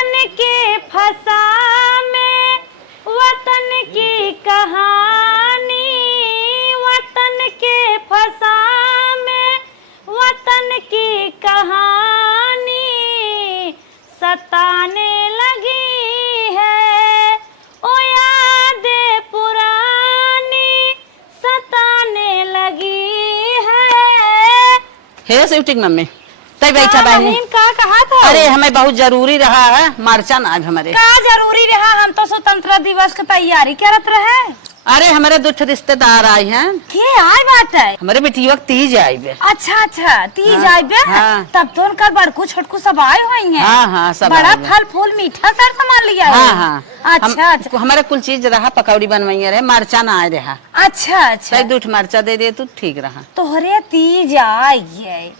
वतन के फसा में वतन की कहानी, वतन के फसा में वतन की कहानी सताने लगी है, ओ यादें पुरानी सताने लगी है शिफ्टिंग मम्मी तय बैठा बहनी का कहा था? अरे हमें बहुत जरूरी रहा है मार्चन आज हमारे का जरूरी रहा? हम तो स्वतंत्रता दिवस की तैयारी करत रहे। अरे हमारे दो रिश्तेदार आए हैं। के आए बात है? हमारे बेटियों तीज आए बे। अच्छा तीज आए बे। हाँ। तब तो उनका बड़कू छोटकू सब आए हुए हैं। हाँ सब बड़ा फल फूल मीठा सर सामान लिया है। हाँ अच्छा हमारे कुल चीज रहा पकौड़ी बनवाई रहे मार्चा ना आए रहा। अच्छा दूठ मार्चा दे दे तू ठीक रहा। तोहरे तीज आई।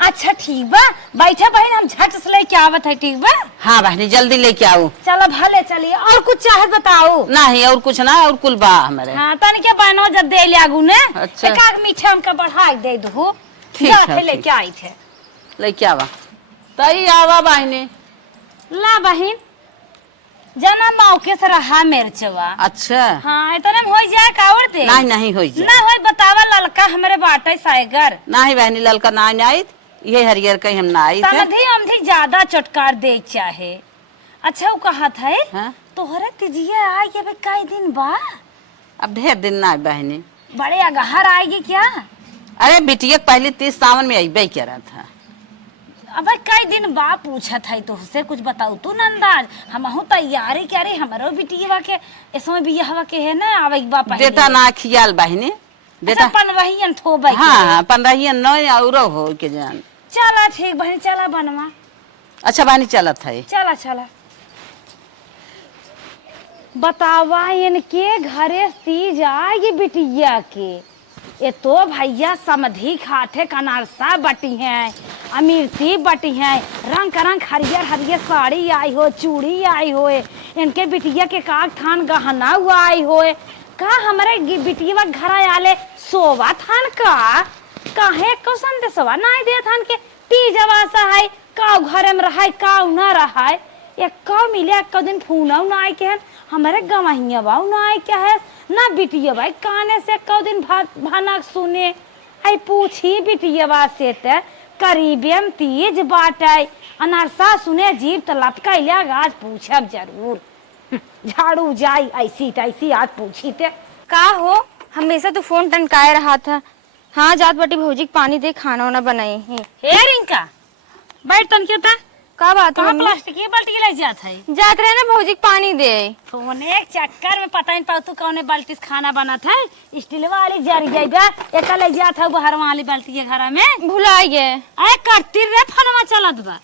अच्छा ठीक बा बैठा बहन हम झट से लेके आवत है। ठीक बा हाँ बहनी जल्दी लेके आओ। चलो भले चलिए। और कुछ चाहत बताओ? नहीं और कुछ ना और कुल बा हमारे। हाँ तन के बनो जब दे लागू ने। अच्छा एक मीठा हमका बढ़ाई दे दो। ठीक है लेके आई थे लेके आवा तई आवा बहनी। ला बहन जना मौके से रहा मिर्चवा। अच्छा हाँ इतने में हो जाए कावड़ते? नहीं हो जाए ना हो बतावा ललका हमारे बाटे साइगर। नहीं बहनी ललका ना आई ये हरियर कहीं हम ना आई थे। समझी अमधी ज्यादा चटकार दे चाहे। अच्छा वो कहा था हाँ? तोहरे तिजिया आई के कई दिन बा? अब ढेर दिन ना बहनी। बड़े अगहर आएगी क्या? अरे बिटिया पहले 30 सावन में आई क्या रहा था। अब कई दिन बा पूछा था तो उससे कुछ बताऊ तू नंदाज। हम तैयारी क्या रे हमारो बिटिया के इसमें भी हवा के है ना आवे बा पहले। बेटा ना खियाल बहनी बेटा पनवहियन थोबई। हाँ 15 नौ और हो के जान। चला ठीक बहन चला बनवा। अच्छा बहनी चलत है। चला बतावा इनके घरे तीज आएगी बिटिया के। ये तो भैया समधी खाते कनारसा बटी हैं अमीरती बटी हैं रंग का रंग हरियर हरियर साड़ी आई हो चूड़ी आई हो। इनके बिटिया के काग थान गहना हुआ आई हो। का हमारे बिटिया घर आले सोवा थान का काहे को संदेशवा ना दे थान के तीजवा सा है का घर में रहा का ना रहा एक का मिले एक दिन फूना ना आए के है हमारे गवाहिया बाऊ ना आए क्या है ना बिटिया भाई काने से कौ दिन भानक सुने आई पूछी बिटिया से ते करीबेम तीज बाटाई अनरसा सुने जीव त लटकाई आज पूछब जरूर। झाड़ू जाई ऐसी तैसी आज पूछी ते का हो हमेशा तो फोन टनकाए रहा था। हाँ जात बटी भौजी पानी दे खाना वाना बनाई है। हे रिंका बैठ तन के ता का बात है? प्लास्टिक की बाल्टी ले जात है जात रहे ना भौजी पानी दे। फोन एक चक्कर में पता नहीं पातू कौन बाल्टी से खाना बनात है स्टील वाली जर गई बा एक ले जात है बाहर वाली बाल्टी के घर में भुला गए। अरे करती रे फोनवा चलत बा।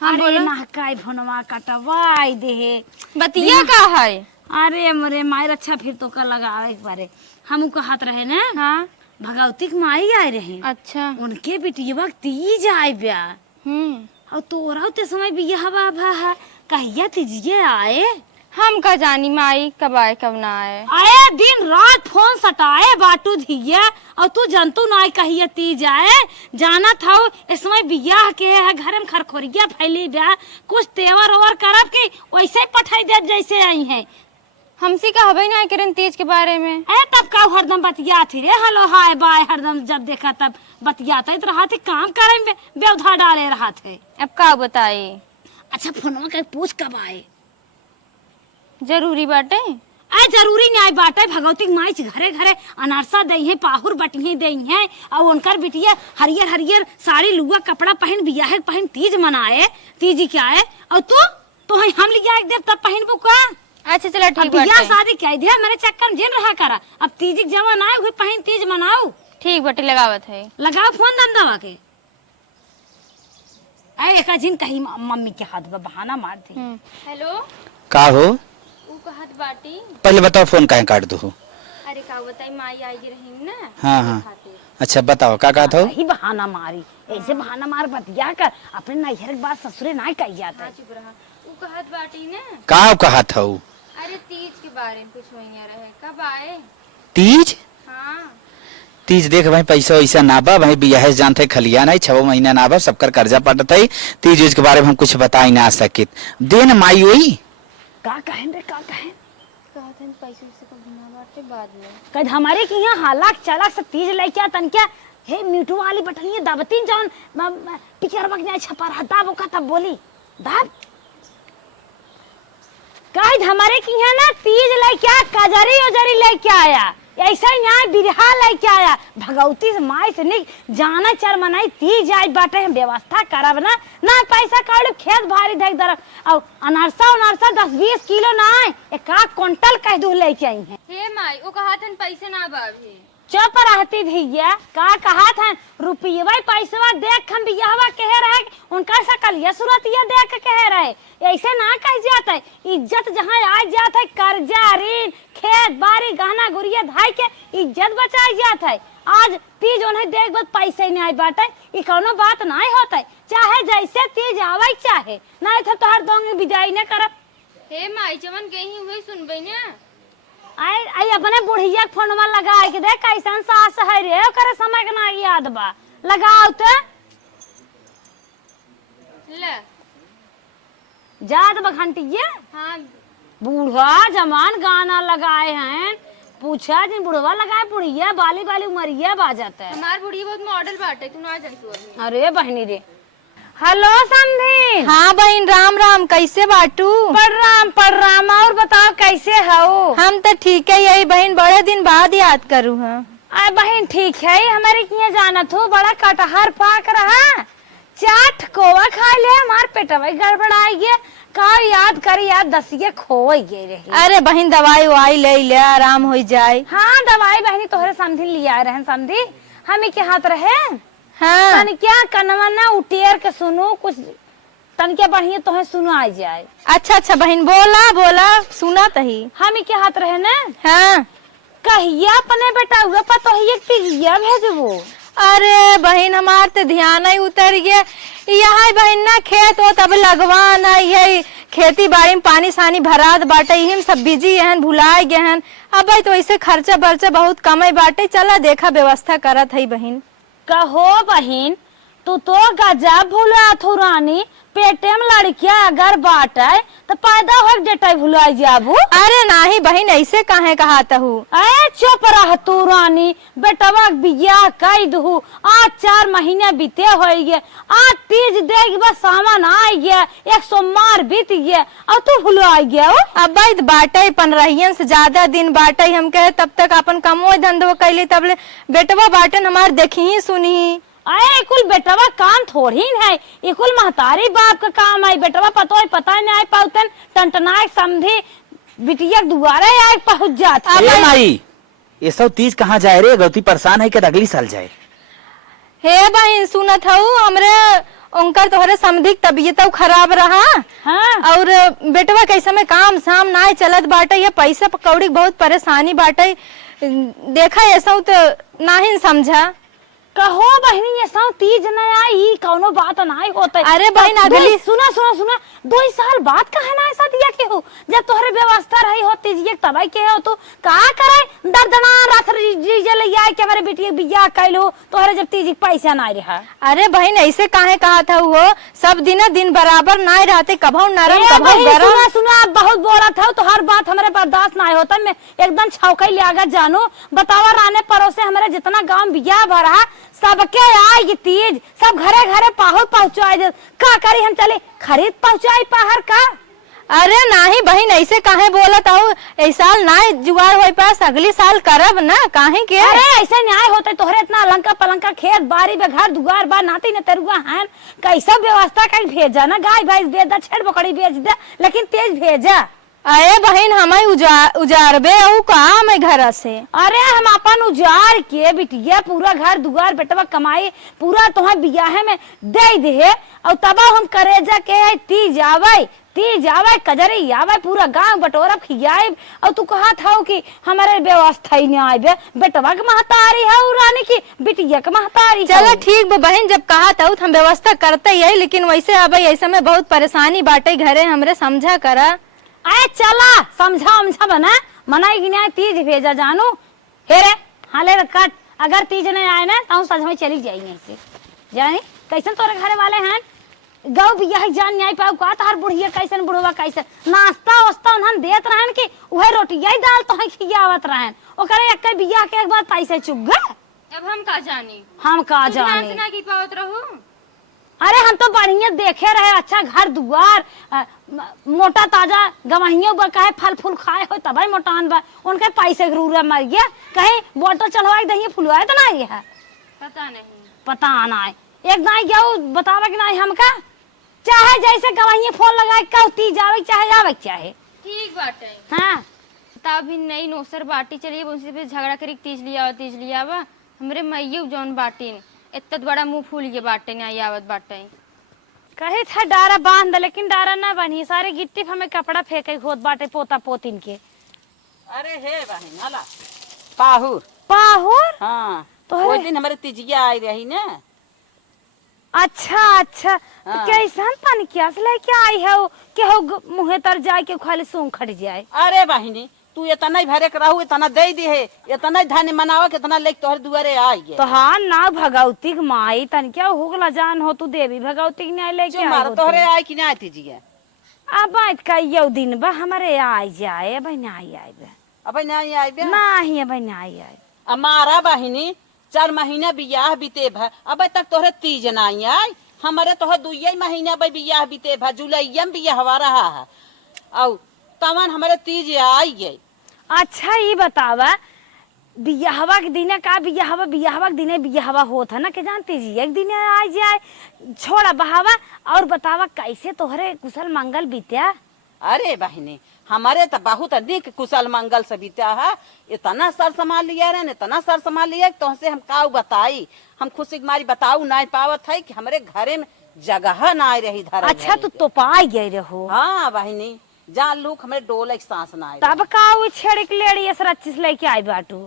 हाँ अरे बोलो नहकाई फोनवा कटवाई दे बतिया का है? अरे मरे मायर अच्छा फिर तो का लगा एक बारे हम कहत रहे ना। हाँ भगवती के माई आए रहे। अच्छा उनके बिटिया तीज आए ब्या और तोरा ते समय भी हवा भा कहिया तीजिए आए। हम का जानी माई कब आए कब ना आए। आए दिन रात फोन सटाए बाटू धिया और तू जंतु ना कहिया तीज आए जाना था इसमें बियाह के है घर में खरखोरिया फैली ब्या कुछ तेवर ओवर करब की वैसे पठाई दे जैसे आई है। हमसे कहबे ना किरण तीज के बारे में। तब का हरदम बतिया थी रे हलो हाय बाय हरदम जब देखा तब बतियाता रहा थे काम करे में व्यवधान डाले रहा थे। अब का बताई? अच्छा फोनवा के पूछ कब आए? जरूरी बाटे जरूरी नहीं बाटे भगवती माई घरे घरे अनारसा दई है पाहुर बटिए दई है और उनकर बिटिया हरियर हरियर साड़ी लुआ कपड़ा पहन बियाह पहन तीज मनाए तीज क्या है और तू तो हम लिया एक देव तब पहनबू का। अच्छा चला ठीक बियाह शादी कह दिया मेरे चक्कर जेन रहा करा अब तीज जवन आए हुए पहन तीज मनाओ। ठीक बटे लगावत है लगाओ फोन धंधा के। एक जिन कहीं मम्मी के हाथ में बहाना मार दी। हेलो का हो ऊ कहत बाटी पहले बताओ फोन काहे काट दो। अरे का बताई माई आई रही ना। हाँ अच्छा बताओ का कहत हो? ही बहाना मारी ऐसे बहाना मार बतिया कर अपने नैहर के बाद ससुरे ना कही जाता है। चुप रहा। ऊ कहत बाटी ना का कहत हो? अरे तीज के बारे में कुछ वही रहे कब आए? तीज? हाँ तीज देख भाई पैसा वैसा ना बा भाई बियाह जानते खलिया नहीं 6 महीना ना बा सबकर कर्जा पटत है तीज उज के बारे में हम कुछ बता ही ना सकित देन माई वही का कहें रे का कहें पैसे को बिना बाटे बाद में कद हमारे के यहाँ हालाक चलाक से तीज लेके तन क्या हे म्यूटू वाली बटनिया दबतीन जौन पिकर बगने छपा रहा दाब का तब बोली दाब कद हमारे के यहाँ ना तीज लेके कजरी उजरी लेके आया ऐसा यहाँ बिरहा लेके आया भगवती से माई से निक जाना चर मनाई तीज आई बाटे हम व्यवस्था करब ना पैसा काढ़ खेत भारी धक दर और अनारसा 10-20 किलो ना एक क्विंटल कह दू लेके आई है हे माई ओ कहा थन पैसे ना बाभी चुप रहती भैया का कहा था रुपये पैसा देख हम बियाहवा कह रहे उनका सकलिया सूरतिया देख कह रहे ऐसे ना कह जाता है इज्जत जहाँ आ जाता है कर्जा ऋण खेत बाड़ी गहना गुड़िया धाई के इज्जत बचाई जाता है आज तीज उन्हें देख बस पैसे नहीं आई बाटे ये कोनो बात नहीं होता है चाहे जैसे तीज आवे चाहे नहीं तो तोहर दोंगे विदाई न करब हे माई जवन कहीं हुए सुनबे ना आई अपने बुढ़िया के फोन में लगा के देख कैसन सास है रे ओकरे समय के ना याद बा लगाओ तो ले जात बखंटिया हाँ बूढ़ा जमान गाना लगाए हैं पूछा जिन बुढ़वा लगाए बुढ़िया बाली बाली उमरिया बाजत है हमार बुढ़ी बहुत मॉडल बाटे तू ना जान तू अरे बहनी रे हेलो समधी हाँ बहन राम राम कैसे बाटू प्रणाम और बताओ कैसे हो हम तो ठीक है यही बहन बड़े दिन बाद याद करूँ हाँ अरे बहन ठीक है हमारे किया जाना थो बड़ा कटहर पाक रहा चाट खोवा खा ले हमार पेटवा गड़बड़ाई गया का याद करी याद दसिए खोई गए रही अरे बहन दवाई वाई ले आराम हो जाए हाँ दवाई बहनी तोहरे समधी लिया रहे समधी हमें के हाथ रहे हाँ तन क्या कनवा ना उटेर के सुनो कुछ तन क्या बढ़िया तोहे सुना जाए अच्छा बहन बोला सुना तही हमें के हाथ रहे ना हाँ कहिया अपने बेटा हुआ पतो ही एक तीजिया भेजबो अरे बहन हमार तो ध्यान ही उतर गया यहाँ बहन ना खेत हो तब लगवाना ये खेती बाड़ी में पानी सानी भरात बाटे हम सब बिजी हन भुलाए गए हन अब तो ऐसे खर्चा बर्चा बहुत कम ही बाटे चला देखा व्यवस्था करत है बहन कहो बहन तू तो गजब भूला थू रानी पेटे में लड़किया अगर बाटे तो पैदा हो जटा भुला जाबू अरे नाही बहन ऐसे काहे कहाता हूँ अरे चुप रह तू रानी बेटवा बियाह कई दू आज 4 महीने बीते हो गए आज तीज देख बस सामान आ गया 1 सोमवार बीत गया और तू भुला गया अब बाटे 15 से ज्यादा दिन बाटे हम कहे तब तक अपन कमो धंधो कैली तब बेटवा बाटन हमार देखी ही सुनी अरे कुल बेटवा काम थोड़ी है ये कुल महतारी बाप का काम है बेटवा पता नहीं आए पाउतन टंटनाए समझी बिटिया दुआरे आए पहुंच जाता ए माई ये सब तीज कहाँ जाए रे गलती परेशान है कि अगली साल जाए हे बहन सुनत हूँ हमरे उनकर तोहरे समधिक तबीयत खराब रहा हाँ? और बेटवा कैसे में काम शाम ना चलत बाटे ये पैसा पकौड़ी बहुत परेशानी बाटे देखा ऐसा तो नहीं समझा कहो बहनी ये सब तीज न आई कौनो बात नहीं होता अरे बहन अगली सुना 2 साल बाद कहे ना ऐसा दिया के हो जब तोहरे व्यवस्था रही हो तीज तबाई के हो तो का करे दर्दना रात जल आए के हमारे बेटी बियाह कैलो तोहरे जब तीज पैसा ना रहा अरे बहन ऐसे काहे कहा था वो सब दिन बराबर ना रहते कभो नरम कभो गरम सुना बहुत बोला था तो हर बात हमारे बर्दाश्त ना होता मैं एकदम छौकई लिया जानो बतावा राने पड़ोसे हमारे जितना गांव बियाह भरा सबके आई तीज सब घरे घरे पाहुर पहुंचाए का करी हम चले खरीद पहुंचाई पाहर का अरे नाही बहन ऐसे काहे बोलत हो ऐसा साल ना जुगाड़ हो पास अगली साल करब ना काहे के अरे ऐसे न्याय होते तोहरे इतना अलंका पलंका खेत बाड़ी में घर दुआर बा नाती ने तेरुआ हैं कैसा व्यवस्था कर भेजा ना गाय भैंस बेच दे छेड़ बकरी बेच दे लेकिन तेज भेजा अरे बहन हमें उजारबे औ काम है घर से अरे हम अपन उजार के बिटिया पूरा घर दुआर बेटवा कमाई पूरा तुम्हें बियाह में दे दे और तब हम करेजा के तीज आवे कजरी आवे पूरा गांव बटोरा खियाए और तू कहा था कि हमारे व्यवस्था ही नहीं आए बेटवा के महतारी है रानी की बिटिया के महतारी चलो ठीक बहन जब कहा था हम व्यवस्था करते ही लेकिन वैसे अब ऐसे में बहुत परेशानी बाटे घरे हमरे समझा करा आए चला समझा बना मनाई कि नहीं तीज भेजा जानू हेरे हाले कट अगर तीज नहीं आए ना तो सज में चली जाई यहीं से जानी कैसन तोरे घरे वाले हैं गौ बिया जान नहीं पाऊ का तार बुढ़िया कैसन बुढ़वा कैसन नाश्ता वास्ता उन्हन देत रहन कि उहे रोटिया ही दाल तो खियावत रहन ओकरे एक बिया के एक बार पैसे चुग गए। अब हम का जानी हम का जाने ना की पावत रहू। अरे हम तो बढ़िया देखे रहे अच्छा घर दुआर मोटा ताजा गवाहियों बा कहे फल फूल खाए हो तब मोटान बा उनके पैसे जरूर मर गया कहीं बोतल चढ़वाई दही फुलवाए तो नहीं है पता नहीं एक दाई गया बतावा कि नहीं हमका चाहे जैसे गवाहियां फोन लगाए कहती जावे चाहे जावे चाहे ठीक बात है। हाँ तभी नई नोसर बाटी चलिए उनसे फिर झगड़ा करी तीज लिया बा हमरे मैयू जौन बाटीन इतना बड़ा मुंह फूल के बाटे नहीं आवत बाटे कहे था डारा बांध लेकिन डारा ना बनी सारे गिट्टी हमें कपड़ा फेंके घोत बाटे पोता पोतिन के। अरे हे बहन हला पाहुर पाहुर हाँ तो वो दिन हमारे तिजिया आई रही ना। अच्छा अच्छा तो कैसन तन क्या से लेके आई है के हो मुहे तर जाए के खाली सूंघ खट जाए। अरे बहिनी तू इतना भरे रहू इतना दे दी है इतना धान मनावा कितना लेके तोहर दुआरे आई है तो हाँ ना भगवती के माई तन क्या होगला जान हो तू देवी भगवती के नहीं लेके मार आई तोहरे आई कि नहीं तिजिया अब बात कहियो दिन बा हमारे आई जाए अब नहीं आई बे अब नहीं आई बे नहीं अब नहीं आई हमारा बहिनी 4 महीना बियाह बीते भा अब तक तोहरे तीज नहीं आई हमारे तोहर 2 महीना बियाह बीते भा जुलाई में बियाह हवा रहा है और तवन हमारे तीज आई गई। अच्छा ये बतावा बियाहवा के दिने का बियाहवा के दिने बियाहवा होता ना के जानती जी एक दिन आ जाए छोड़ा बहावा और बतावा कैसे तोहरे कुशल मंगल बीत्या। अरे बहिनी हमारे तो बहुत अधिक कुशल मंगल से बीता है इतना सर संभाल लिया रे इतना सर संभाल लिया तो हम का बताई हम खुशी की मारी बताऊ नहीं पावत है कि हमारे घरे में जगह ना आई रही धर। अच्छा तो पाई गई रहो। हाँ बहिनी जान लूक हमारे डोल एक सांस ना आई तब का वो छेड़ के लेड़ी ऐसा रच्चीस लेके आई बाटू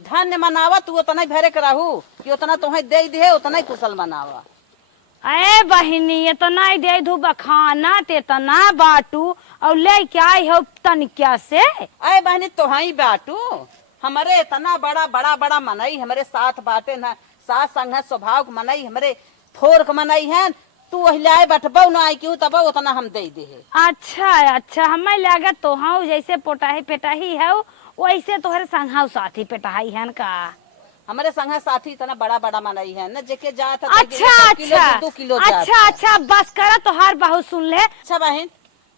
धन्य मनावा तू उतना भरे कराहू कि उतना तुम्हें दे दे उतना ही कुशल मनावा। अरे बहिनी ये तो नहीं दे दू बखाना ते तना बाटू और लेके आई हो तनिया से। अरे बहनी तोहाई बाटू हमारे इतना बड़ा बड़ा बड़ा मनई हमारे साथ बाटे ना साथ संग है स्वभाव मनई हमारे फोर मनई है तू वही बटबो ना आई क्यों तब उतना हम दे दे। अच्छा अच्छा हमें लगा तो हाँ जैसे पोटाही पेटाही है वैसे तोहरे संघाव साथी पेटाही है का हमारे संग साथी इतना बड़ा बड़ा मनई है न जेके जात अच्छा अच्छा 2 किलो अच्छा अच्छा बस करा तो हर बहुत सुन ले। अच्छा बहन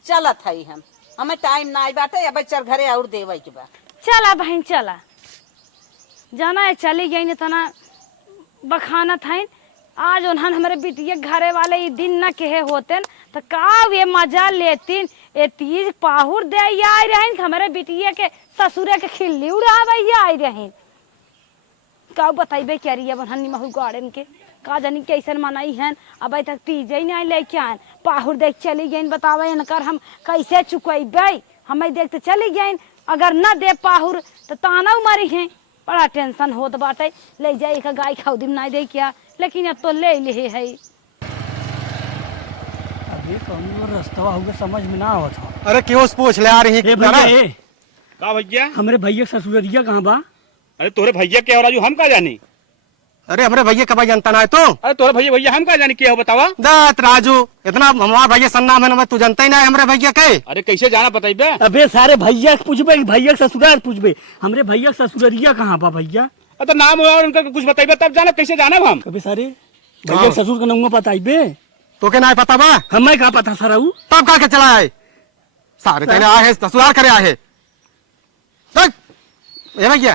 चलत है हम हमें टाइम ना आई बाटे अब चल घरे और देवे के बा चला बहन चला जाना है चली गई तना बखाना था आज उन्हन हमारे बिटिया घरे वाले ये दिन न कहे होते तो का ये मजा लेतीन ये तीज पाहुर दे आई रही हमारे बिटिया के ससुरे के खिल्ली उड़ावे आई रही का बताइबे क्या रही है महू गार्डन के का जानी कैसन मनाई है अब तक तीज ही नहीं लेके आए पाहुर देख चली गई बतावे इनकर हम कैसे चुकेबे हमें देखते चली गई अगर न दे पाहुर तो ताना मारी है बड़ा टेंशन होत बाटे ले जाए का गाय खाउदी नहीं दे क्या लेकिन अब तो ले है अभी तो हम रास्ता होगा समझ में ना आवत हो। अरे क्यों पूछ ले आ रही का भैया हमरे भैया ससुररिया कहाँ बा? अरे तोरे भैया क्या हो राजू हम का जानी। अरे हमारे भैया कब जनता ना है तो अरे तोरे भैया हम का जानी क्या हो बतावा दात राजू इतना हमारा भैया सन्ना में तू जनता ही ना है हमारे भैया के। अरे कैसे जाना बताइबे। अबे सारे भैया के पूछबे भैया ससुराल पूछबे हमरे भैया ससुररिया कहाँ बा भैया? तो नाम और उनका कुछ बताइबे तब जाना कैसे जाना हम। अबे सारे भैया ससुर का नाम बताइबे तो के ना पता बा हमें का पता सर तब का के चला है सारे तेरे आहे ससुराल करे आहे ये भैया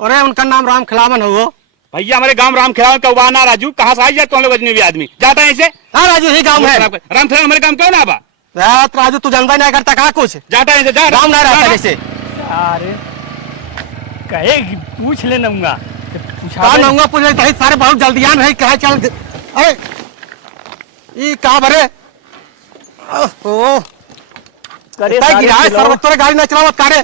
अरे उनका नाम राम खिलावन हो भैया हमारे गांव राम खिलावन कौवाना राजू कहाँ से आई जाए तुम लोग अजनबी आदमी जाता है ऐसे। हाँ राजू ही गाँव है राम खिलावन हमारे गांव क्यों ना बा राजू तू जानता नहीं करता कहा कुछ जाता है जा गाँव ना रहता जैसे अरे कहे पूछ ले नऊंगा नऊंगा पूछ ले सारे बहुत जल्दियान है कहा चल अरे ये कहा भरे सर्वत्र गाड़ी न चलावत कारे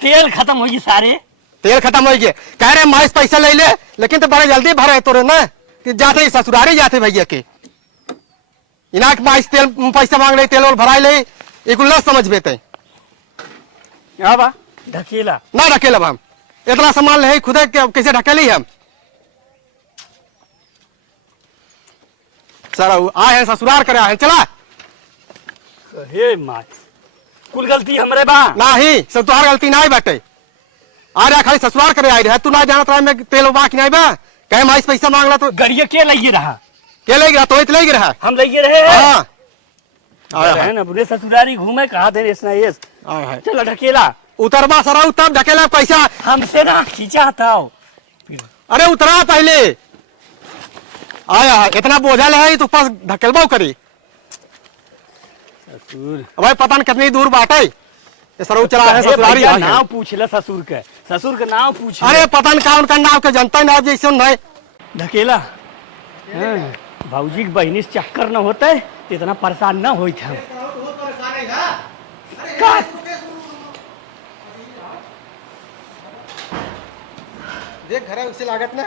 तेल खत्म होगी सारे तेल खत्म हो गया कह रहे माइस पैसा ले ले लेकिन तो बड़े जल्दी भरे तोरे ना कि जाते ही ससुरारे जाते भैया के इना के माइस तेल पैसा मांग रहे तेल और भराई ले एक न समझ बेते ढकेला ना ढकेलब हम इतना सामान ले खुद कैसे ढकेली हम सर आए हैं ससुराल करे आए हैं, चला हे माँ कुल गलती हमरे बा नहीं सब तुम्हारी गलती नहीं बाटे। आ रहा खाली ससुराल करे आई रहे, तू ना जानत रहा मैं तेल बा कि नहीं बा, कहे माइस पैसा मांगला तो गड़िया के लइए रहा के ले गिरा तो ले गिरा। हम लइए रहे हाँ आया है, ना बुरे ससुरारी घूमे कहा थे इसना ये आया है। चल ढकेला उतरबा सराउ तब ढकेला पैसा। हमसे ना खींचा था अरे उतरा पहले। आया है, इतना बोझल है तो पास ढकेलबो करी। ससुर भाई पता नहीं कितनी दूर बाटे ये सराउ चला है ससुरारी भैया आई है। नाव पूछला ससुर का नाव पूछ अरे पता नहीं कौन का नाम के जनता ना जैसे नहीं। ढकेला भाऊजी के बहनी से चक्कर न होता है इतना परेशान न होई था। देख घर है उसे लागत ना।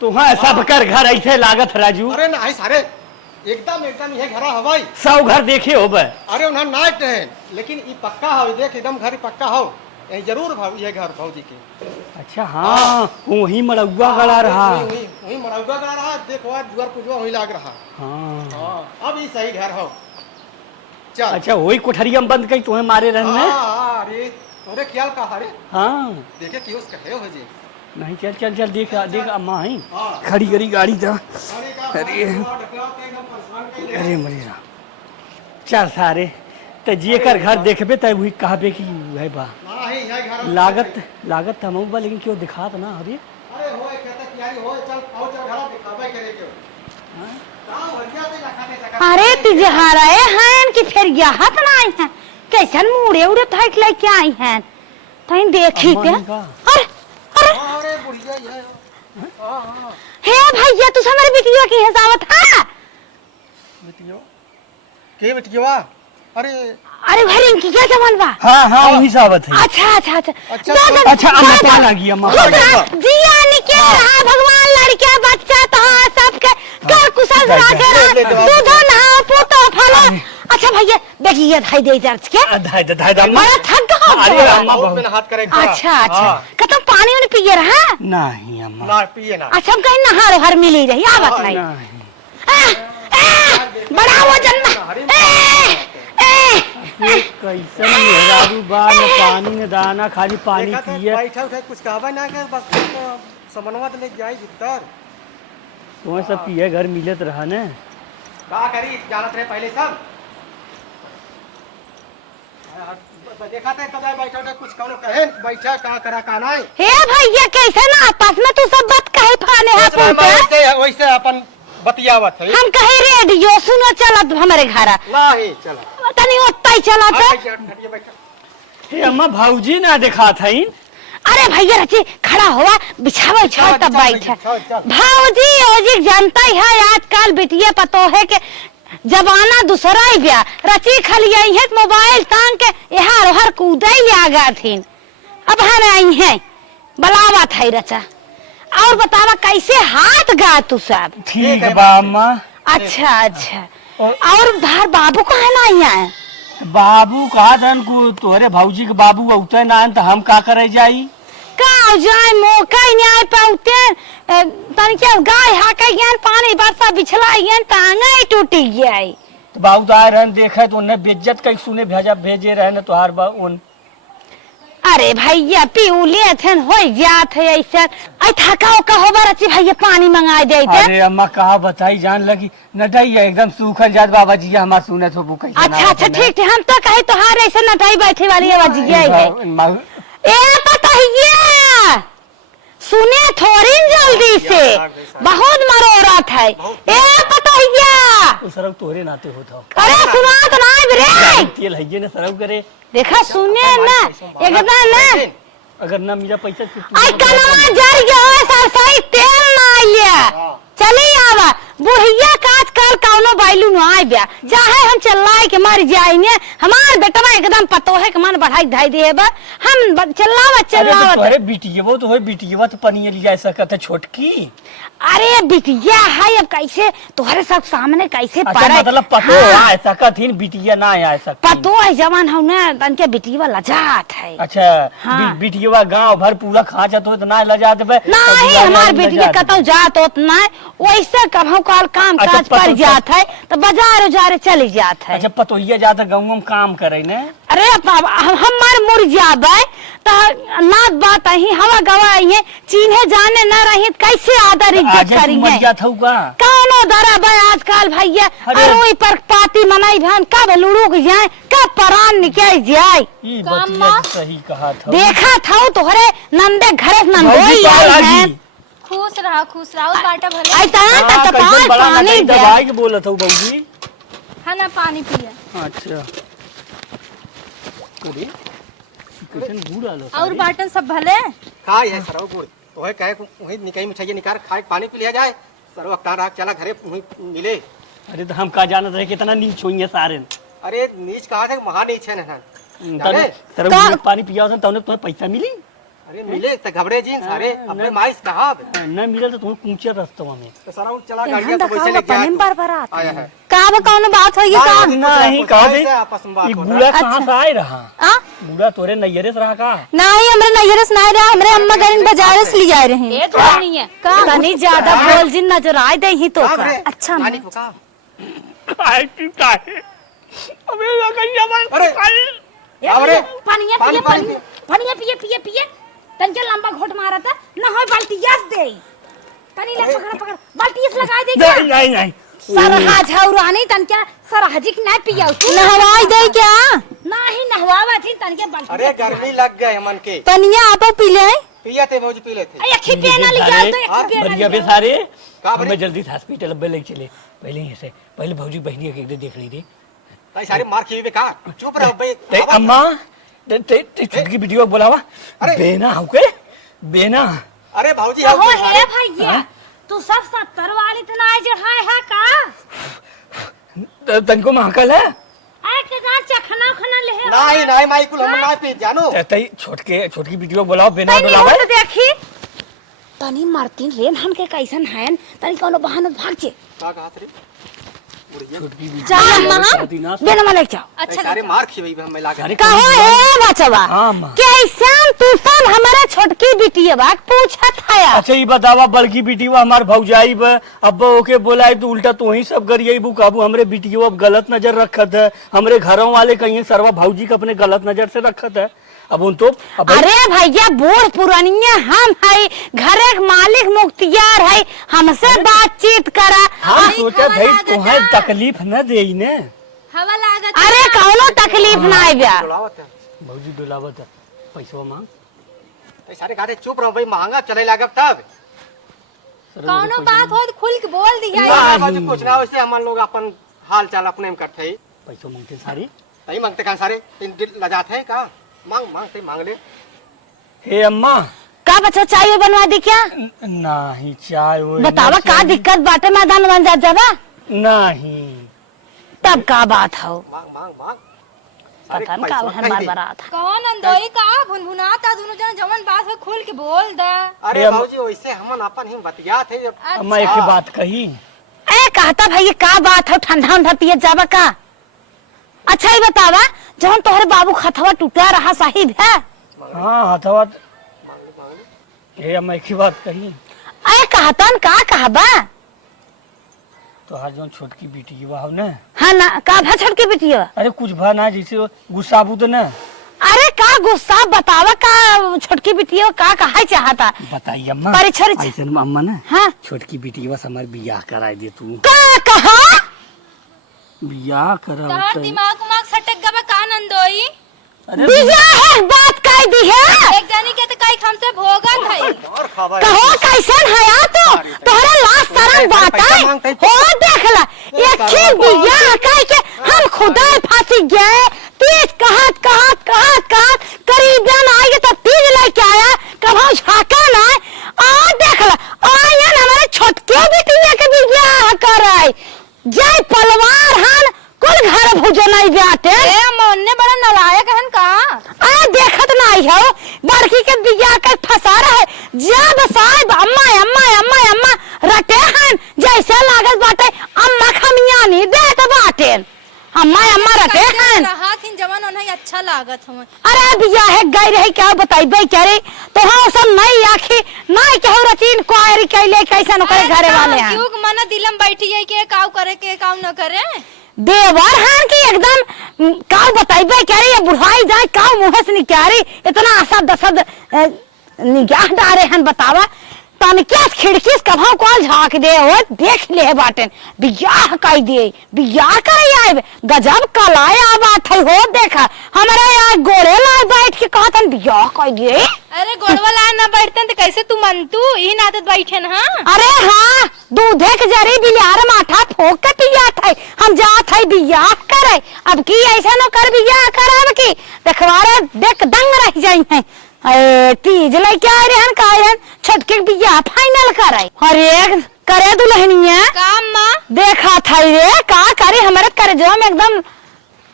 तुहा सब कर घर ऐसे लागत राजू। अरे नहीं सारे एकदम एकदम ये घर हवाई सब घर देखे हो बे। अरे उन्हें नाइट है लेकिन ये पक्का है, देख एकदम घर पक्का हो ये जरूर भाव ये घर भौजी के। अच्छा हाँ वही मड़ुआ गड़ा रहा। वही मड़ौगा गड़ा रहा, देखो आज दुआर पुजवा वही लाग रहा। हाँ हाँ अब ये सही घर हो। चल अच्छा वही कोठरिया में बंद कई तुम्हें मारे रहने। हाँ अरे तोरे ख्याल का हरे हाँ देखे कि उसका है हो जी। नहीं चल चल चल देख देख अम्मा ही हाँ। खड़ी खड़ी गाड़ी था। अरे अरे मरीरा चल सारे तो जे कर घर देखबे तब वही कहबे कि है बा नहीं है घर लागत हम बा लेकिन क्यों दिखात ना अरे। अरे होए कहता कि यारी होए चल आओ चल घर दिखावे करे क्यों। हां बढ़िया से रखाने जगह। अरे तिजहारा हैं कि फिर यहाँ तो आई हैं कैसन मुड़े उड़े थक लेके आई हैं तई देखी ते। अरे अरे बुढ़िया ये हे भैया तू हमारे बिटिया की हिसाबत है। बेटियो के बेटियो अरे अरे भाई रिंकी क्या जमान बा। हाँ हाँ वही सावत है। अच्छा अच्छा अच्छा अच्छा अम्मा पान आ गई अम्मा जिया निके रहा भगवान लड़के बच्चा तो सबके कर कुशल राखे रहा दूध नहा पोतो फलो। अच्छा भैया देखिए धाई दे चर्च के धाई अम्मा बड़ा थक गया। अरे अम्मा बहुत हाथ करे। अच्छा अच्छा कतम पानी उन्हें पिए रहा। नहीं अम्मा ना पिए ना। अच्छा हम कहीं नहार हर मिली रही आवत नहीं। बड़ा वजन कैसन मेहरारू बा न पानी न दाना खाली पानी पिए। बैठा उठा कुछ कहबा ना कर बस समनवा ले जाई भीतर तुम्हें सब पिए घर मिलत रहा ने का करी जानत रहे पहले सब। देखा था कदा बैठा उठा कुछ कौन कहे बैठा का करा का नहीं। हे भैया कैसे ना आपस में तू सब बात कहे फाने है पूछे वैसे अपन बतियावत है। हम कहे रेडियो सुनो चलत हमारे घर नहीं चला तनी ओत्ता ही चलत। हे अम्मा भाऊजी ना देखा था इन। अरे भैया रची खड़ा हुआ बिछावा छाव तब बैठे भाऊजी ओजी जानता ही है आजकल बिटिया पतो है के जमाना दूसरा ही गया रची खलिया है मोबाइल तांग के यहाँ हर कूदाई ले आ गया थी अब हर आई है बलावा था रचा। और बतावा कैसे हाथ गा तू सब। ठीक बा अम्मा। अच्छा अच्छा और बाहर बाबू कहाँ ना आई है। बाबू कहा था को तोहरे भाऊजी के बाबू औते ना तो हम का करे जाई का जाए मौका ही नहीं आ पाते तन क्या गाय हाके गन पानी बरसा बिछला गन टांगा ही टूट गया। तो बाबू तो आए रहन देखे तो उन्हें बेइज्जत कई सुने भेजे रहे न तोहार बा उन। अरे भैया पीउले थे हो जात है ऐसे आई थकाओ का होबर अच्छी भैया पानी मंगाई दे दे। अरे अम्मा कहा बताई जान लगी नटाई एकदम सूखल जात बाबा जी हमार सुने तो वो कैसे। अच्छा अच्छा ठीक है हम तो कहे तोहार ऐसे नटाई बैठे वाली आवाज है ए पता सुने थोड़ी जल्दी से बहुत मरोरत है ए पता सरक तोहरे नाते होता। अरे सुना तो ना रे तेल है ना सरक करे देखा सुने ना एकदम ना अगर ना मिला पैसा आई कलमा जर गयो सरसई तेल ना आइया चली आवा बुढ़िया काज कर कौनो बैलू न आइ बया चाहे हम चल्लाए के मर जाई ने हमार बेटवा एकदम पतो है के मन बढ़ाई धाई देबा हम चल्लावा तोहरे बिटियवा तो है बिटियवा तो पनिए ले जा सकत है छोटकी। अरे बिटिया है, अब कैसे तुम्हारे सब सामने कैसे अच्छा पड़े? मतलब पतो आ सकत बिटिया ना आ सकती। पतो है जवान हो ना तन के बिटिया लजात है। अच्छा हाँ। बिटिया गांव भर पूरा खा जात हो तो ना लजा देबे। नहीं हमार बिटिया कतौ जात होत ना, वैसे कभू काल काम अच्छा, काज पर पतो- जात है तो बाजार उजारे चली जात है। अच्छा पतोहिया जाता गाँव में काम करे ने। अरे हमार मुर जाबे तो नात बात ही हवा गवाई है, चीन्हे जाने न रही कैसे आदर इज्जत करेंगे? कौनो दरा बे आजकल भैया, अरे। अरोई पर पाती मनाई भन कब लुड़ुक जाए कब परान निकल जाए। ई बतिया तो सही कहा था। देखा था तोहरे नंदे घरे नंदोई भौजी आई पाला है। जी। खुश रहा बाटा भले। आई तना हाँ, त कैसन बड़ा ना पानी कहीं दे। दवाई के बोलत हो बऊजी। है ना पानी पिया अच्छा अरे कैसन गुड़ आलो और बाटन सब भले। का है सरो गुड़ तो है कहे वही निकाई मिठाई निकाल खाए पानी पी लिया जाए सरो अक्तार राख चला घरे वहीं मिले। अरे तो हम का जानत रहे कितना नीच होइए सारे। अरे नीच कहा थे महा नीच है ना तने तेरे गुड़ पानी पिया हो तने तुम्हें पैसा मिली। अरे मिले तो घबरे जी सारे अपने माइस कहा न मिले तो तुम्हें पूछे रास्ते में। तो सारा चला यहाँ गाड़िया तो देखा वैसे होगा लेके आया पनिम तू। बरबरात आया है का कौन बात है ये का? नहीं कहा दे आपस में बात ये हो गुड़ा रहा कहाँ से आए रहा? आ गुड़ा तोरे नैयरे से रहा का? नहीं हमरे नैहरे से नहीं रहा, हमरे अम्मा गरीन बाजार से ले आए रहे। ये तो नहीं है तनी ज्यादा बोल जिन नजर आए दे ही तो का का। रे? अच्छा पानी को का काहे की काहे? अबे लगैया बस अरे अरे पानिया पानी पिए पानी पानिया पिए पिए पिए तनके लंबा घोट मारा था न हो बाल्टियास दे तनी ले पकड़ पकड़ बाल्टियास लगा दे क्या? नहीं नहीं सरहा झौरानी तनके सरहजिक ना पिया तू नहवाई दे क्या? नहीं नहवावा थी तनके बाल्टी। अरे गर्मी लग गए मन के पनिया आपो पी ले। पिया थे भौजी पी लेते अरे खिपे ना लिया तो एक खिपे ना बढ़िया बे लिया। सारे का बड़े? हमें जल्दी से हॉस्पिटल अब ले चले। पहले ही से पहले भौजी बहनी के एक देख ली थी। भाई सारी मार खीबे का चुप रहो भाई ते अम्मा ते छुटकी वीडियो बोलावा। अरे। बेना हो के बेना अरे भौजी हो आओ हे भैया तू सब 70 वाली तना चढ़ाए है का? तनको महकल है। आए के ना चखना खना ले है। नहीं नहीं माई कुल हम ना पी जानो तई छोटकी वीडियो बोलाओ बेना तनी बोलावा। हो देखी तनी मारतीन रेन हन के कैसन हैन तनी कोनो बहाना भाग जे का कहा रे छोटकी जा अम्मा बेन में ले जाओ। अच्छा सारे मार खीबे हम मिला के अरे कहो हे बचवा हाँ, माँ। कैसन तू सब हमारा छोटकी बिटिया बा पूछत है। अच्छा ये बतावा बड़की बेटी वो हमार भौजाई बा अब ओके बोलाई तो उल्टा तो ही सब गरिए बु काबू हमरे बेटियों अब गलत नजर रखत है। हमरे घरों वाले कहीं सरवा भौजी का अपने गलत नजर से रखत है। अब उन तो अब अरे भैया बूढ़ पुरानिया हम है घरे के मालिक मुख्तियार है हमसे बातचीत करा। हम सोचा भाई तुम्हें तकलीफ न दे ने। हवा लागत। अरे कौनो तकलीफ ना आई बा। बुलावत है भौजी डुलावत है पैसा मांग। भाई सारे गाड़े चुप रहो भाई महंगा चले लागब तब कौनो बात हो तो खुल के बोल दिया। ना बाजू कुछ ना वैसे हम लोग अपन हाल चाल अपने में करते हैं पैसा मांगते सारी। नहीं मांगते कहाँ सारे इन लजाते हैं का मांग मांगते मांग ले हे अम्मा का बच्चा चाहिए बनवा दी क्या? नहीं चाय वो बतावा का दिक्कत बाटे मैदान बन जा जावा नहीं तब का बात हो मांग मांग मांग सारे पता न का पैसा हन खाई बार दे। बारात है। कौन अंदोई का भुनभुनाता दोनों जन जवन बात हो खुल के बोल दे। अरे हम- भौजी वैसे हमन अपन ही बतिया थे अम्मा एक ही बात कही। ए कहता भाई का बात हो ठंडा उंडा पिए जावा का? अच्छा ही बतावा जब तोहरे बाबू खतवा टूटा रहा साहिब है हाँ हथवा हे अम्मा एक ही बात कही। ए कहतन का कहबा? तो हर जो छोटकी बेटी बा ना हाँ ना का भा छोटकी बिटिया? अरे कुछ भा ना जैसे गुस्सा बुद ना अरे का गुस्सा बतावा का छोटकी बिटिया का कहा चाहता? बताइए अम्मा। परिछर ऐसे अम्मा ना हाँ छोटकी बेटी बस हमारे बियाह कराए दे तू। का कहा? बियाह करा तोहर दिमाग उमाग सटक गबा कान अंदोई। अरे बिया है बात कह दी है एक जानी के तो कई हमसे भोगत है। और खावा कहो कैसन है या तो तोहरे लाश शरण बात पैसा है मांगते हो देखला एक ही बिया कह के हम खुदा फांसी गए तीज कहत कहत कहत कहत करीबन आए तो तीज लेके आया कभो झाका ना आ देखला आयन हमारे छोटके बिटिया के बियाह कराई जय पलवार हन कुल घर भुजनाई बाटे। ए मोन्ने बड़ा नलायक हन का। आ देखत नहीं हो बड़की के बिया के फंसा रहे जब साहब अम्मा अम्मा अम्मा अम्मा रटे हन जैसे लागत बाटे अम्मा खमिया नहीं देत बाटे अम्मा रटे हन हाथिन जवान उन्हें अच्छा लागत हमें। अरे बिया है गई रही क्या बताइबे क्या रे तो हाँ सब नहीं आखी नहीं कहू रचीन कोरी कैले कैसे न करे घरे वाले हैं क्यों मना दिलम बैठी है के काव करे के काव न करे देवर हन की एकदम काव बताइबे क्या रे ये बुढ़ाई जाए काव मुंह से निकाली इतना असद दसद निगाह डारे हन बतावा तनके खिड़की से कभाव कॉल झाँक दे हो देख ले बाटन बियाह कई दे बियाह करे आए गजब कलाया बात है हो देखा हमारे यहाँ गोरे लाए बैठ के कहतन बियाह कई दे। अरे गोड़वा ला ना बैठते तो कैसे तू मन तू इन आदत बैठे ना। अरे हाँ दूधे के जरी बिलार माठा फोक के पिया था हम जात है बियाह करे अब की ऐसा न कर बियाह करब की देखवारे देख दंग रह जाई है तीज लेके आए रहन कायन छटके बियाह फाइनल करे अरे करे दुल्हनिया काम माँ देखा था रे का करे हमारे करे जो हम एकदम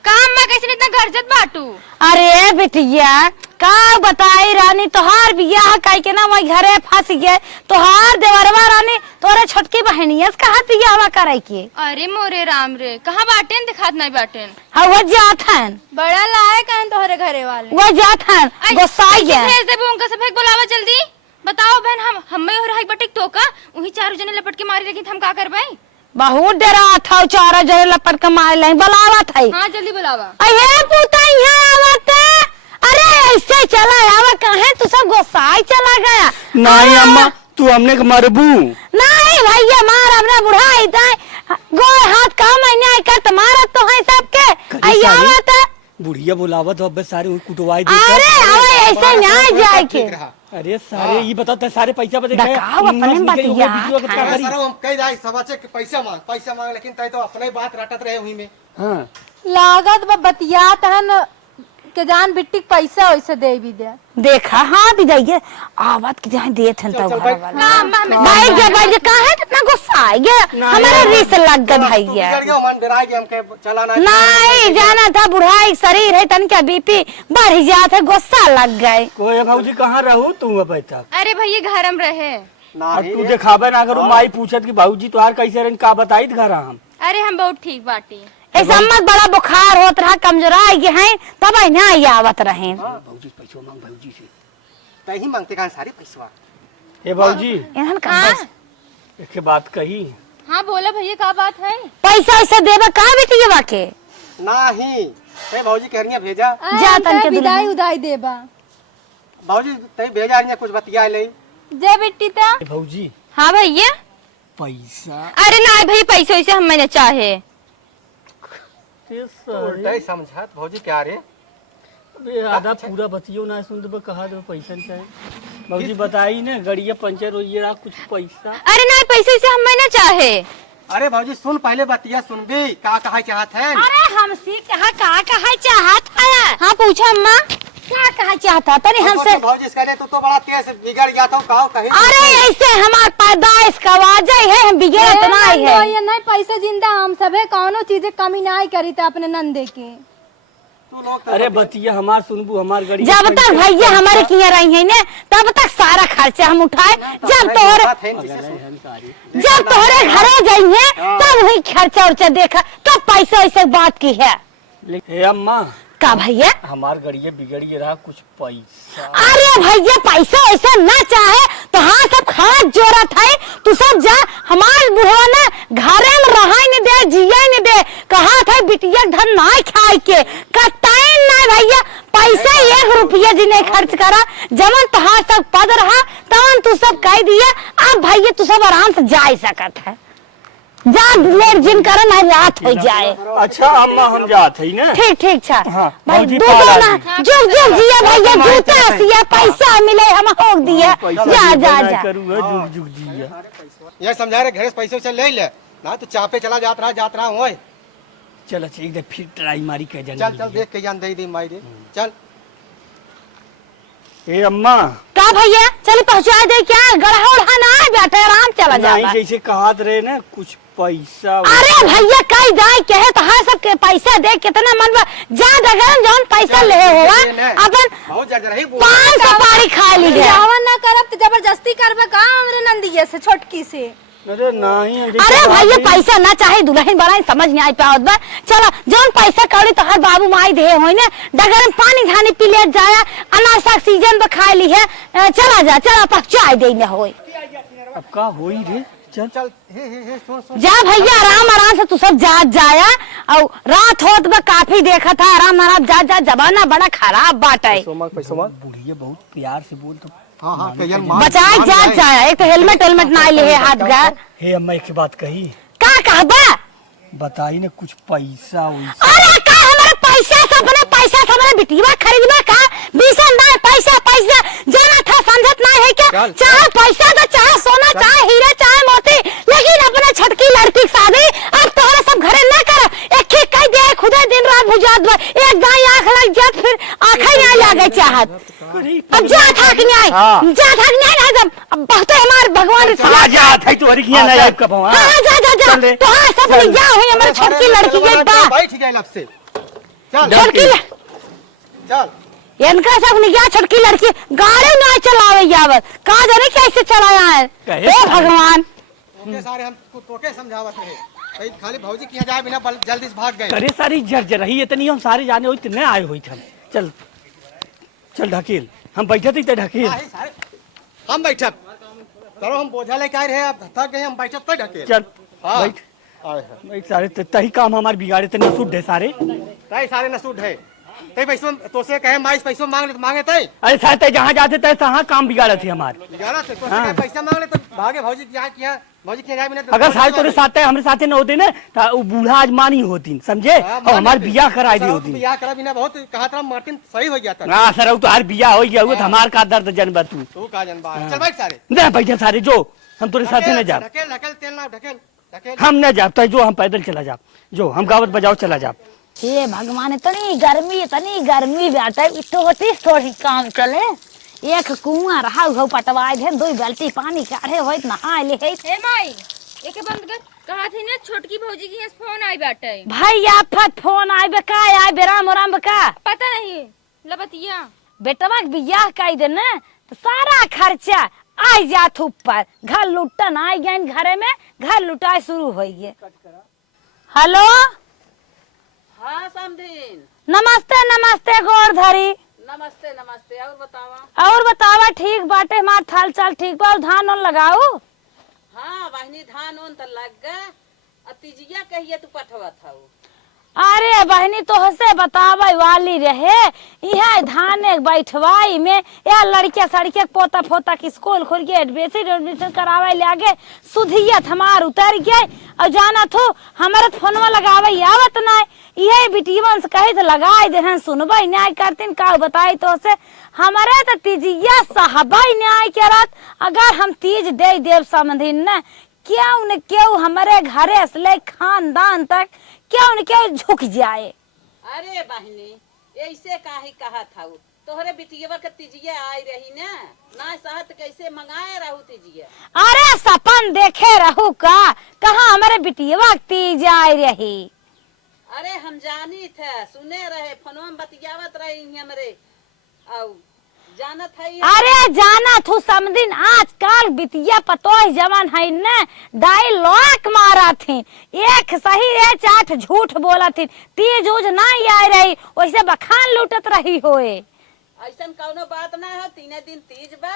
काम माँ कैसे इतना घरजत बाटू। अरे बिटिया का बताई रानी तोहार बियाह काई के ना वही घरे फंस गए तोहार देवरवा रानी तोरे छोटकी बहनिया से कहा बियाह करे के। अरे मोरे राम रे कहाँ बाटेन दिखात नहीं बाटेन हाँ वो जात हन बड़ा लाए कहन तोहरे घरे वाले वो जात हन गोसाई गए भेज देबो उनका सब बुलावा जल्दी बताओ बहन हम में हो रहा बटिक तो का वही चारों जने लपट के मारी लगी हम का करबे बहुत डरा था चारों जने लपट के मार ले बुलावा था। हाँ जल्दी बुलावा अरे पुता यहाँ आवत अरे ऐसे चला आवा कहे तू सब गोसाई चला गया। नहीं अम्मा तू हमने के मरबू नहीं भैया मार अपना बुढ़ाई दाए गोए हाथ का महीने कर तुम्हारा तो है सबके आई आवत बुढ़िया बुलावत अब सारे कुटवाई अरे आवे ऐसे ना जाए के अरे सारे ये बता सारे पैसा बदे डकाव अपने बतिया हम कह जाए समाचे के पैसा मांग लेकिन तय तो अपने बात रटत रहे वही में। हाँ लागत बतिया तहन के जान बिट्टी पैसा वैसे दे भी दे देखा हाँ भी जाइए आवत के जहाँ दिए थे तो घर वाला भाई जब भाई कहाँ कितना गुस्सा आ गया हमारा रिस लग गया भैया नहीं जाना था बुढ़ाई शरीर है तन क्या बीपी बढ़ जाता है गुस्सा लग गए। कोई भाजी कहाँ रहू तू अब तक अरे भैया घर में रहे तू देखाबे ना करू माई पूछत की भाजी तुहार कैसे रही का बताई घर हम अरे हम बहुत ठीक बाटी ऐसा मत बड़ा बुखार होत रहा कमजोराई गए हैं तब नहीं आवत रहे भाजी पैसा मांग भाजी से तही मांगते कहां सारे पैसा ए भाजी एहन कहां एक बात कही। हाँ बोला भैया क्या बात है पैसा ऐसे देबे का बेटिया के नहीं ते भाजी कहनिया भेजा जा तन के विदाई उदाई देबा भाजी ते भेजा रिया कुछ बतिया ले जय बेटी ता भाजी हाँ भैया पैसा अरे ना भैया पैसे वैसे हम मैंने चाहे उल्टा ही समझात भौजी क्या रे अबे आधा पूरा बतियो ना सुन दे कहा दे पैसा चाहिए भौजी बताई ना गड़िया पंचर हो ये कुछ पैसा अरे ना पैसे से हम मैंने चाहे अरे भौजी सुन पहले बतिया सुनबी का कहा चाहत है अरे हमसे कहा चाहत है हाँ पूछा अम्मा क्या कहा चाहता तनी हमसे भौजी इसका तो बड़ा तेज बिगड़ गया था कहो कहीं अरे ऐसे हमार पैदाइश का वजह है हम बिगड़त नहीं है ये नहीं पैसा जिंदा हम सबे कौनो चीजें कमी नहीं करी था अपने नंदे के तू लोग अरे बतिया हमार सुनबू हमार गड़ी जब तक भैया हमारे किया रही है ने तब तक सारा खर्चा हम उठाए जब तोहरे घरे जाइए तब वही खर्चा उर्चा देखा तो पैसा ऐसे बात की है। हे अम्मा का भैया हमार गड़िया बिगड़ी रहा कुछ पैसा अरे भैया पैसा ऐसा ना चाहे तो हाँ सब हाथ जोड़ा था तू सब जा हमारे बुढ़वा ना घरे में रहा नहीं दे जिया नहीं दे कहा था बिटिया धन ना खाए के कटाइन ना भैया पैसा 1 रुपया जी नहीं खर्च करा जमन तहार सब पद रहा तमन तू सब कह दिया अब भैया तू सब आराम से जा सकत है जा लेट जिन करे ना रात हो जाए। अच्छा अम्मा हम जात है ना ठीक छा हाँ, भाई भौजी दो पाला ना जुग जिया भैया जूता सिया पैसा मिले हम हो दिया जा जुग जुग जिया ये समझा रहे घर से पैसे से ले ले ना तो चापे चला जात रहा होए चल अच्छा एक फिर ट्राई मारी कह चल चल देख के जान दे दी माई दे चल ए अम्मा का भैया चल पहुंचा दे क्या गढ़ा उड़ा ना बेटा आराम चला नहीं जा जैसे कहत रहे ना कुछ पैसा अरे भैया कई जाए कहे तो हाँ सब के पैसा दे कितना मन जा दगन जौन पैसा ले हुआ अपन बहुत जर रही 5 सुपारी खा ली है ना करब तो जबरदस्ती करबे का हमरे नंदिया से छोटकी से अरे नहीं अरे भैया पैसा ना चाहे दुल्हन बनाई समझ नहीं आई पावत बा। चलो जौन पैसा कौड़ी तो हर बाबू माई दे होई ने डगर में पानी झानी पी ले जाया अनाज साग सीजन में खा ली है चला जा चला पक चाय दे न होई। अब का होई रे चल चल हे सुन जा भैया आराम से तू सब जात जाया और रात होत बा काफी देखा था आराम जा जा जमाना बड़ा खराब बाटे। पैसा मांग बुढ़िया बहुत प्यार से बोल तो हाँ कहियन बचाए जात जाया एक तो हेलमेट ना ले हाथ गा। हे अम्मा एक बात कही का कहबा बताई ने कुछ पैसा अरे का हमारे पैसा से हमारे बिटिया खरीदबा का बीसन ना पैसा जाना था समझत ना है क्या चाहे पैसा तो चाहे सोना चाहे हीरा चाहे मोती लेकिन अपने छटकी लड़की की शादी अब तोहरे सब घरे ना कर एक एक कह दे खुदा दिन रात बुझात बा एक गाय आंख लग जात फिर आंखें ना लागे चाहत अब जा थक नहीं अब बहुत हमार भगवान जात है तो हरी ना आइब कब हां जा तो हां सब जा है हमारे छटकी लड़की के बा बैठ गए लब से चल छटकी चल इनका सब निया छटकी लड़की गाड़ी ना चलावे जावत कहा जाने कैसे चलाया है हे भगवान। तोके सारे हम तोके समझावत रहे भाई खाली भौजी किया जाए बिना जल्दी से भाग गए। अरे सारी जर्जर रही इतनी हम सारे जाने हुई इतने आए हुई थे चल चल ढकेल हम बैठे थे ढकेल सारे हम बैठब करो हम बोझा लेके आए रहे अब थक गए हम बैठब तो ढकेल चल हाँ। बैठ बैठ सारे तही काम हमारे बिगाड़े थे न सुट है सारे तय सारे नसूट है तय पैसों तो से कहे माइस पैसों मांग ले तो मांगे तय अरे सारे तय जहाँ जाते थे तहाँ काम बिगाड़े थे हमारे 11 से तो से कहे पैसा मांग ले तो भागे भौजी किया भौजी किया जाए बिना तो अगर सारे तेरे साथ हमारे साथ न होते ना तो वो बूढ़ा आज मानी होती समझे और हमारे बिया कराई दी होती बियाह करा बिना बहुत कहा था मार्टिन सही हो गया था। हाँ सर तो हर बिया हो गया तो हमार का दर्द जनबा तू का जनबा चल बैठ सारे ना बैठे सारे जो हम तेरे साथ न जा ढकेल ढकेल तेल ना ढकेल हम न जाते जो हम पैदल चला जा जो हम गावत बजाओ चला जा। हे भगवान इतनी गर्मी बैठे इतो होती थोड़ी काम चले एक कुआं रहा हो पटवाए थे 2 बाल्टी पानी काढ़े होइत नहा ले है। हे माई एके बंद कर कहा थी ना छोटकी भौजी की फोन आई बाटे भैया फट फोन आइबे का आइबे राम का पता नहीं लबतिया बेटवा के बियाह काई दे ना तो सारा खर्चा आई जात ऊपर घर लुटन आई गए घरे में घर लुटाए शुरू हो गए। हेलो हाँ समधीन नमस्ते गोर धरी नमस्ते और बतावा ठीक बाटे हमार थाल चाल ठीक बा और धान उन लगाओ। हाँ बहनी धान उन तो लग गए तीजिया कहिए तू पठवा था अरे बहनी तो हसे बतावे वाली रहे यह धान बैठवाई में या लड़किया सड़के पोता फोता की स्कूल खोल के एडमिशन करावे ले आगे सुधियत हमार उतर गए और जाना थो हमारे फोनवा लगावे आवत ना ये बिटिवन से कहे तो लगाए दे सुनबे न्याय करतीन का बताई तो से हमारे तो तीजिया साहबा न्याय करत अगर हम तीज दे देव समधिन न क्यों न क्यों हमारे घरे से खानदान तक क्यों न क्यों झुक जाए। अरे बहनी ऐसे काहे कहा था तोहरे बिटिया के तीजिया आई रही ना सहत कैसे मंगाए रहू तीजिया। अरे सपन देखे रहू का कहा हमारे बिटिया तीज आई रही। अरे हम जानी थे सुने रहे फोनवा में बतियावत रही हमरे और जानत है अरे जाना थू समदिन आजकल बिटिया पतोह जवान है न डायलॉग मारा थी एक सही रे चाट झूठ बोला थी तीज उज नहीं आई रही वैसे बखान लूटत रही होए। ऐसन कौनो बात ना हो 3 दिन तीज बा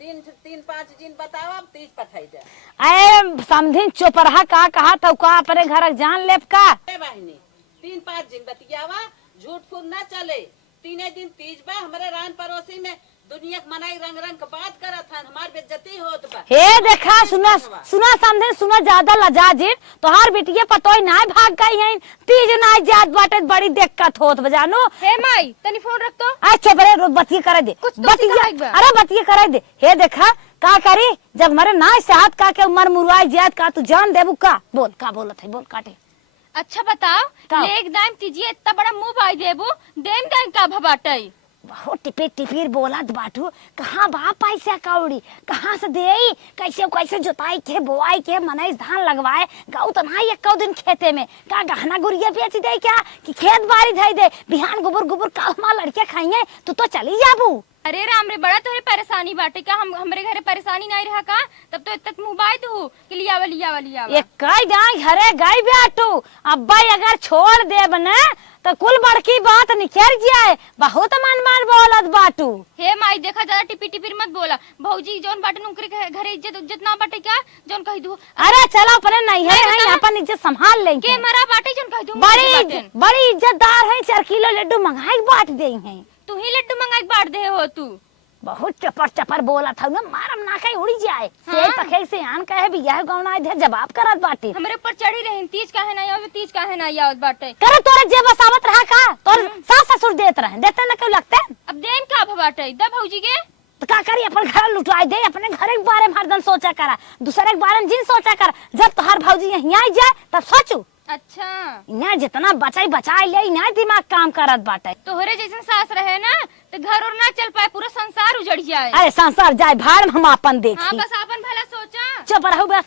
3-5 दिन बताओ अब तीज पठाई दे। अरे समधिन चुप रहा का कहा तो का अपने घर जान लेब का बहनी 3-5 दिन बतियावा झूठ फूट ना चले 3 दिन तीज बा हमारे रान पड़ोसी में दुनिया के मनाई रंग रंग का बात करत हन हमार बेइज्जती होत बा। हे देखा सुना समझे सुना ज्यादा लजा जी तोहार बिटिया पतोई ना भाग गई है तीज ना जात बाटे बड़ी दिक्कत होत बजानो। हे माई तनी फोन रख तो अच्छा बरे बतिया करे दे बतिया अरे बतिया करे दे। हे देखा का करी जब मरे ना साथ का के उमर मुरवाई जात का तू जान देबू का बोल का बोलत है बोल काटे। अच्छा बताओ लेक दाम तीजिए इतना बड़ा मुंह भाई देबू देम दाम का भबाटै बहुत टिपिर बोलत बाटू कहाँ बा पैसा कौड़ी कहाँ से देई कैसे कैसे जोताई के बोआई के मनाई धान लगवाए गाँव तो ना एक दिन खेते में का गहना गुड़िया बेच दे क्या कि खेत बाड़ी धई दे बिहान गोबर का हमार लड़के खाइए तू तो चली जाबू अरे राम रे, बड़ा तोहरे परेशानी बाटे का? हम हमरे घरे परेशानी नहीं रहा का? तब तो इतना मुबाई तू कि लियावा लियावा लियावा। ये कई जाए घरे गई बेटू अब्बा अगर छोड़ देब न तो कुल बड़की बात निकल जाए। बहुत मन मार बोलत बाटू। हे माई देखा, ज्यादा टिपी टिपी मत बोला। भौजी जोन बाटे नुकरी के घरे इज्जत उज्जत ना बाटे क्या? जोन कही दू अरे चलो अपने नहीं है नहीं, अपन इज्जत संभाल लेंगे। के मरा बाटे जोन कही दू बड़ी इज्जतदार है। 4 किलो लड्डू मंगाई बांट दे हैं। तू ही लड्डू मंगाई बांट दे हो तू। बहुत चपर चपर बोला था ना, मारम ना कहीं उड़ी जाए। हाँ? से पखे से आन कहे भी यह गौना इधर जवाब करत बाटे। हमरे ऊपर चढ़ी रही, तीज काहे नहीं आवत, तीज काहे नहीं आवत बाटे। करे तोरे जे बसावत रहा का तोर सास ससुर देत रहे, देते न क्यों लगते? अब देन का बाटे दा भौजी के? तो का करी, अपन घर लुटाई दे। अपने घर के बारे में हरदम सोचा करा, दूसरे के बारे में जिन सोचा कर। जब तोहर भौजी यहीं आ जाए तब सोचू। अच्छा, इन्हें जितना बचाई ले इन्हें दिमाग काम करत बाटे। तोहरे जैसे सास रहे ना तो घर और ना चल पाए, पूरा संसार उजड़ जाए। अरे संसार जाए भाड़ में हम अपन हाँ, देखी। बस आपन भला सोचा। चुप रहो बस।